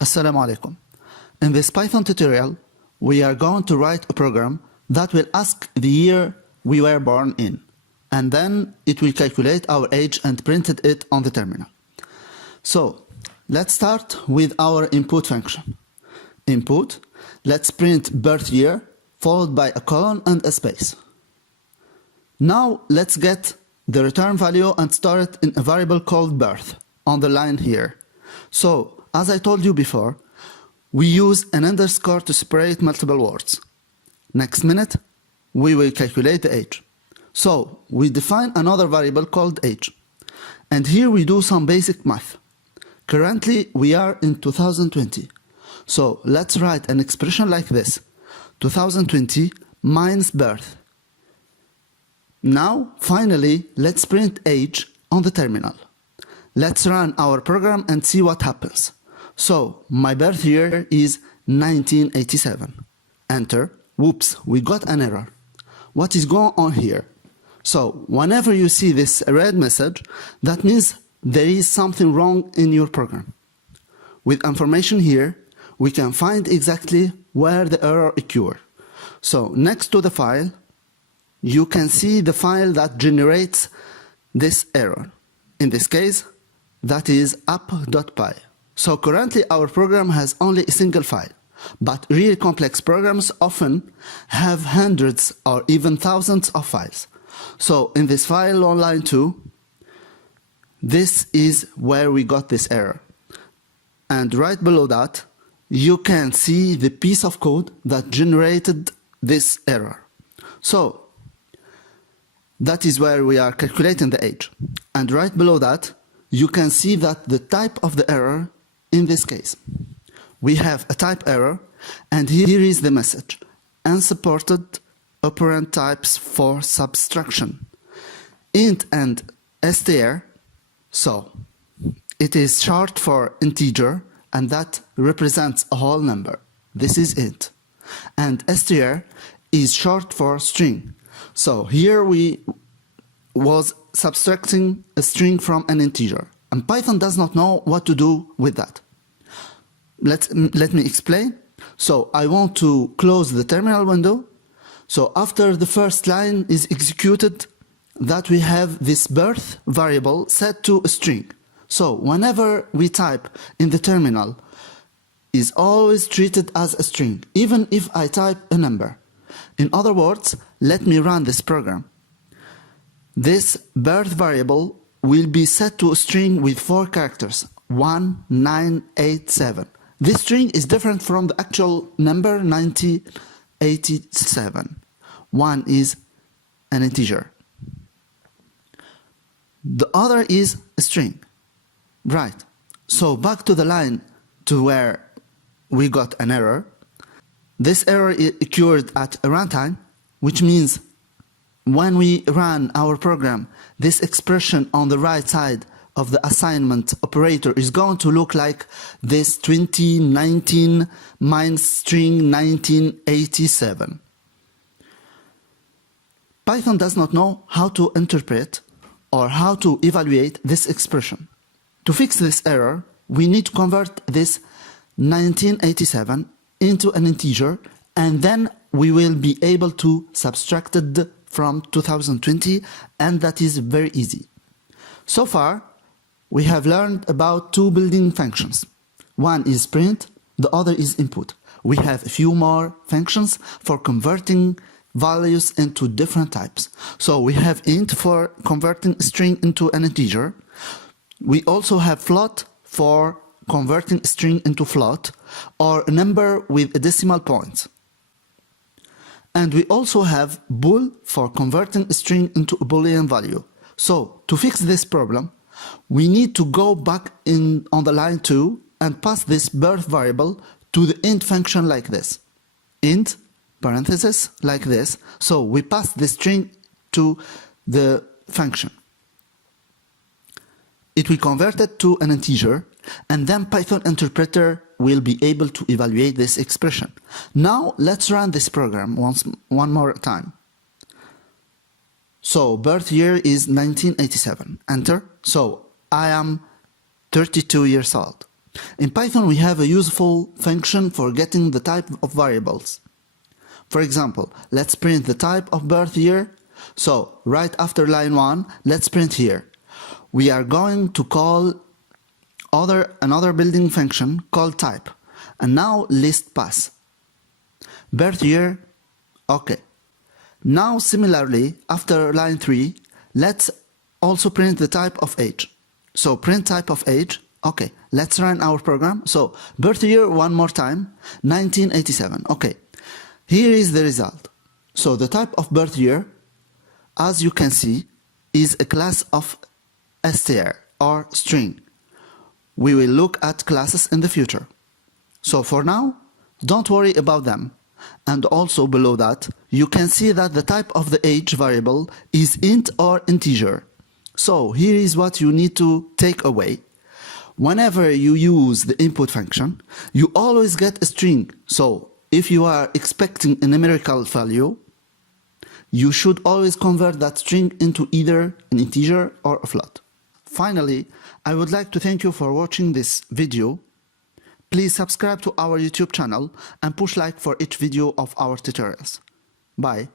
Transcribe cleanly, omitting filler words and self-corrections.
Assalamu alaikum. In this Python tutorial, we are going to write a program that will ask the year we were born in, and then it will calculate our age and print it on the terminal. So, let's start with our input function. Input, let's print birth year, followed by a colon and a space. Now, let's get the return value and store it in a variable called birth on the line here. So, as I told you before, we use an underscore to separate multiple words. Next minute, we will calculate the age. So, we define another variable called age. And here we do some basic math. Currently, we are in 2020. So, let's write an expression like this. 2020 minus birth. Now, finally, let's print age on the terminal. Let's run our program and see what happens. So, my birth year is 1987. Enter. Whoops, we got an error. What is going on here? So, whenever you see this red message, that means there is something wrong in your program. With information here, we can find exactly where the error occurred. So, next to the file, you can see the file that generates this error. In this case, that is app.py. So currently our program has only a single file, but really complex programs often have hundreds or even thousands of files. So in this file on line 2, this is where we got this error. And right below that, you can see the piece of code that generated this error. So that is where we are calculating the age. And right below that, you can see that the type of the error in this case. We have a type error, and here is the message. Unsupported operand types for subtraction. Int and str, so it is short for integer, and that represents a whole number. This is int. And str is short for string. So here we was subtracting a string from an integer, and Python does not know what to do with that. Let me explain. So I want to close the terminal window. So after the first line is executed, that we have this birth variable set to a string. So whenever we type in the terminal, is always treated as a string, even if I type a number. In other words, let me run this program. This birth variable will be set to a string with 4 characters, 1987. This string is different from the actual number 1987. 1 is an integer. The other is a string. Right. So back to the line to where we got an error. This error occurred at a runtime, which means when we run our program, this expression on the right side of the assignment operator is going to look like this 2019 minus string 1987. Python does not know how to interpret or how to evaluate this expression. To fix this error, we need to convert this 1987 into an integer, and then we will be able to subtract it from 2020, and that is very easy. So far, we have learned about 2 building functions. One is print, the other is input. We have a few more functions for converting values into different types. So we have int for converting a string into an integer. We also have float for converting a string into float, or a number with a decimal point. And we also have bool for converting a string into a Boolean value. So, to fix this problem, we need to go back on the line 2 and pass this birth variable to the int function like this. Int, parenthesis, like this. So, we pass the string to the function. It will convert it to an integer, and then Python interpreter will be able to evaluate this expression. Now let's run this program one more time. So birth year is 1987. Enter. So I am 32 years old. In Python, we have a useful function for getting the type of variables. For example, let's print the type of birth year. So, right after line 1, let's print here. We are going to call another building function called type. And now list pass. Birth year, okay. Now similarly, after line 3, let's also print the type of age. So print type of age, okay. Let's run our program. So birth year one more time, 1987, okay. Here is the result. So the type of birth year, as you can see, is a class of str or string. We will look at classes in the future. So for now, don't worry about them. And also below that, you can see that the type of the age variable is int or integer. So here is what you need to take away. Whenever you use the input function, you always get a string. So if you are expecting a numerical value, you should always convert that string into either an integer or a float. Finally, I would like to thank you for watching this video. Please subscribe to our YouTube channel and push like for each video of our tutorials. Bye.